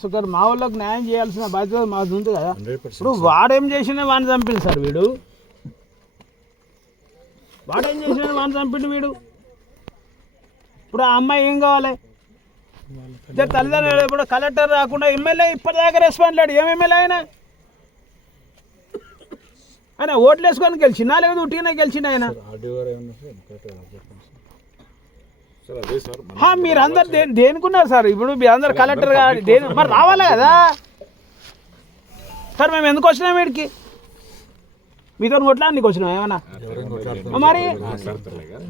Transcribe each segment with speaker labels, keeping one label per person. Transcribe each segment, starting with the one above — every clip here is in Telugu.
Speaker 1: సుఖర్ మా వాళ్ళకి న్యాయం చేయాల్సిన బాధ్యత మాది ఉంది కదా. ఇప్పుడు వాడేం చేసినా వాడిని చంపిండు సార్ వీడు? వాడేం చేసినా వాడిని చంపిండు వీడు? ఇప్పుడు ఆ అమ్మాయి ఏం కావాలి? తల్లిదండ్రులు ఇప్పుడు కలెక్టర్ రాకుండా ఎమ్మెల్యే ఇప్పటిదాకా రెస్పాండ్ లేడు. ఏం ఎమ్మెల్యే ఆయన? ఆయన ఓట్లు వేసుకొని గెలిచినా లేదా ఉట్టిగానే గెలిచిన ఆయన? మీరందరు దే దేనికున్నారు సార్? ఇప్పుడు మీరందరు కలెక్టర్గా దేని మరి రావాలి కదా? సార్ మేము ఎందుకు వచ్చినాం వీడికి? మీతో కొట్టడానికి వచ్చినాం ఏమన్నా? మరి
Speaker 2: కానీ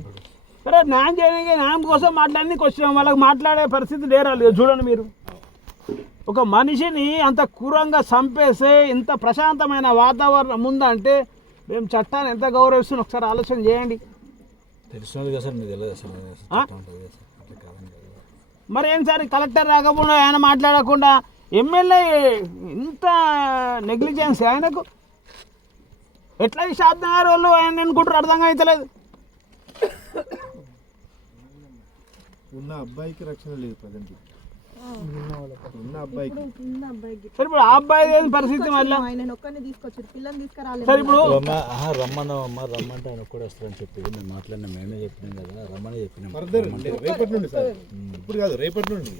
Speaker 1: సరే న్యాయం చేయడానికి న్యాయం కోసం మాట్లాడడానికి వచ్చినాం. వాళ్ళకి మాట్లాడే పరిస్థితి లేరాలి చూడండి మీరు. ఒక మనిషిని అంత క్రూరంగా చంపేసే ఇంత ప్రశాంతమైన వాతావరణం ఉందంటే మేము చట్టాన్ని ఎంత గౌరవిస్తున్నాం? ఒకసారి ఆలోచన చేయండి.
Speaker 2: తెలిసినది కదా సార్ మీకు తెలియదు సార్
Speaker 1: మరి ఏం సార్ కలెక్టర్ రాకుండా ఆయన మాట్లాడకుండా ఎమ్మెల్యే ఇంత నెగ్లిజెన్స్ ఆయనకు? ఎట్లా ఈ షాద్నగర్ వాళ్ళు ఆయన అనుకుంటారు అర్థం అవుతలేదు
Speaker 3: ఉన్న అబ్బాయికి రక్షణ లేదు ప్రజెంట్ అబ్బాయికి.
Speaker 1: సరే ఇప్పుడు ఆ అబ్బాయి ఏం పరిస్థితి మళ్ళీ?
Speaker 4: ఆయన ఒక్కరిని తీసుకొచ్చారు పిల్లని తీసుకురాలేదు
Speaker 1: సరే ఇప్పుడు
Speaker 2: అమ్మ ఆహా, రమ్మన్నావు అమ్మ రమ్మంటే ఆయన ఒక్కడే వస్తారని చెప్పి మేము మాట్లాడినా మేమే చెప్పినాం కదా రమ్మని చెప్పినాం.
Speaker 3: ఫర్దర్ రేపటి నుండి సార్. ఇప్పుడు కాదు రేపటి నుండి.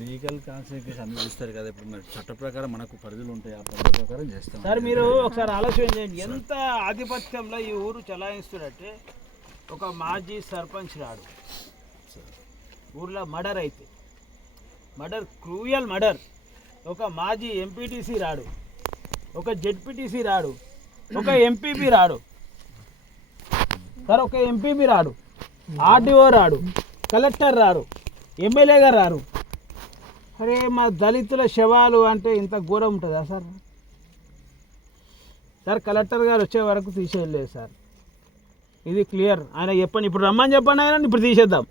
Speaker 2: లీగల్ కాన్సిక్వెన్స్ అన్ని ఇస్తారు కదా ఇప్పుడు మరి చట్ట ప్రకారం మనకు పరిధులు ఉంటాయి ఆ పరిధి ప్రకారం చేస్తాం.
Speaker 1: సార్ మీరు ఒకసారి ఆలోచన చేయండి. ఎంత ఆధిపత్యంలో ఈ ఊరు చలాయిస్తున్నట్టే ఒక మాజీ సర్పంచ్ రాడు ఊర్లో మర్డర్ అయితే. Murder cruel murder. ఒక మాజీ ఎంపీటీసీ రాడు. ఒక జెడ్పీటీసీ రాడు. ఒక ఎంపీపీ రాడు. సార్ ఒక ఎంపీపీ రాడు. ఆర్డీఓ రాడు. కలెక్టర్ రాడు. ఎమ్మెల్యే గారు రారు. అరే మా దళితుల శవాలు అంటే ఇంత ఘోరం ఉంటుందా సార్? సార్ కలెక్టర్ గారు వచ్చే వరకు తీసేయలేదు సార్. ఇది క్లియర్. ఆయన చెప్పండి ఇప్పుడు రమ్మని చెప్పండి ఆయన ఇప్పుడు తీసేద్దాం.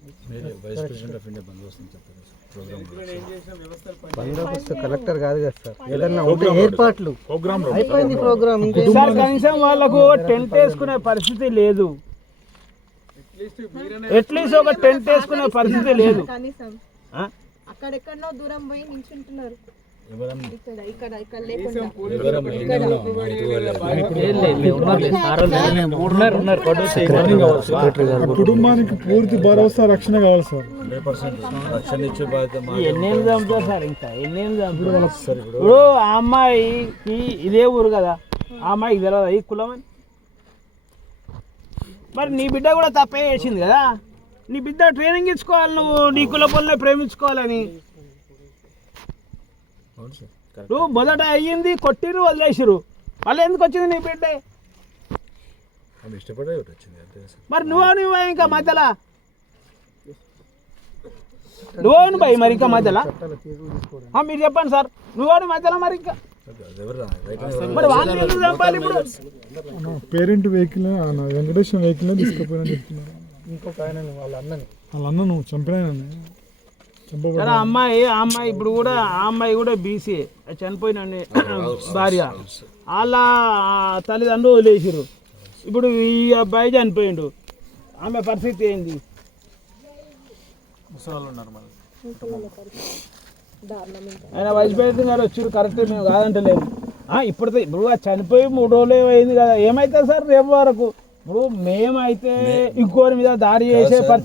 Speaker 2: బందోబస్తు చెప్పారు ప్రోగ్రామ్
Speaker 5: బందోబస్తు కలెక్టర్ కాదు కదా సార్. ఏదన్నా ఉంటే ఏర్పాట్లు.
Speaker 2: ప్రోగ్రామ్
Speaker 5: అయిపోయింది ప్రోగ్రామ్
Speaker 1: సార్ కనీసం వాళ్ళకు టెంట్ వేసుకునే పరిస్థితి లేదు. అట్లీస్ట్ ఒక టెంట్ వేసుకునే పరిస్థితి లేదు.
Speaker 4: కనీసం.
Speaker 1: ఆ?
Speaker 4: అక్కడెక్కడనో దూరం పోయి నిల్చుంటున్నారు
Speaker 6: కుటుంబానికి పూర్తి భరోసా రక్షణ కావాలి సార్.
Speaker 2: హండ్రెడ్ పర్సెంట్ రక్షణ ఇచ్చే బాధ్యత మా
Speaker 1: ఎన్నేళ్ళు చంపుతారు సార్ ఇంకా? ఎన్నేళ్ళు చంపుతారు
Speaker 2: సార్ ఇప్పుడు
Speaker 1: ఆ అమ్మాయికి ఇదే ఊరు కదా ఆ అమ్మాయికి తెలియదు ఈ కులం అని మరి నీ బిడ్డ కూడా తప్పే చేసింది కదా? నీ బిడ్డ ట్రైనింగ్ ఇచ్చుకోవాలి నువ్వు నీ కుల పనులే ప్రేమించుకోవాలని. నువ్వు మొదట అయ్యింది కొట్టిరు వదిలేసిరు. మళ్ళీ ఎందుకు వచ్చింది నీ బిడ్డ? మరి నువ్వు నువ్వు ఇంకా మధ్యలో? నువ్వు భయ్ మరి ఇంకా మధ్యలో? మీరు చెప్పండి సార్. నువ్వు మధ్యలో మరి ఇంకా?
Speaker 6: పేరెంట్ వెహికల్ వెంకటేశ్వర వెహికల్ తీసుకుపోయినా చెప్తున్నారు.
Speaker 5: ఇంకొక ఆయన వాళ్ళ అన్నని.
Speaker 6: వాళ్ళ అన్న నువ్వు చంపబడి
Speaker 1: సరే అమ్మాయి ఆ అమ్మాయి ఇప్పుడు కూడా ఆ అమ్మాయి కూడా బీసీ చనిపోయిన భార్య. వాళ్ళ తల్లిదండ్రులు వదిలేసిరు ఇప్పుడు ఈ అబ్బాయి చనిపోయిండు. ఆమె పరిస్థితి ఏంది? ఆయన ప్రెసిడెంట్ గారు వచ్చారు కరెక్ట్ మేము కాదంటలేము ఆ, ఇప్పుడు ఇప్పుడు చనిపోయి మూడు రోజులు అయింది కదా? ఏమైతే సార్ రేపు వరకు? ఇప్పుడు మేమైతే ఇంకోరి మీద దాడి చేసే పరిస్థితి